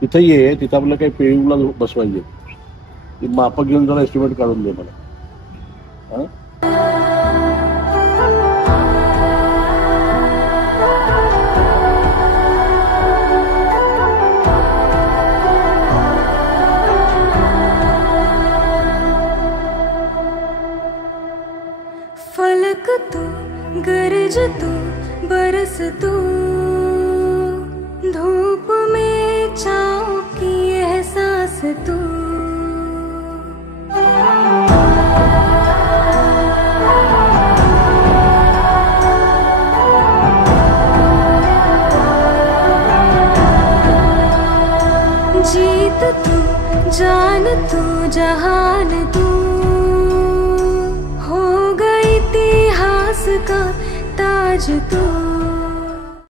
तिथं ये, तिथं आपल्याला काही पेविंगला बसवायचे. ती मापं घेऊन जरा एस्टिमेट काढून दे मला. हा? फलक तू, गरज तू, बरस तू, धूप में छाँव की एहसास तू. जीत तू, जान तू, जहान तू, हो गई इतिहास का ताज तू.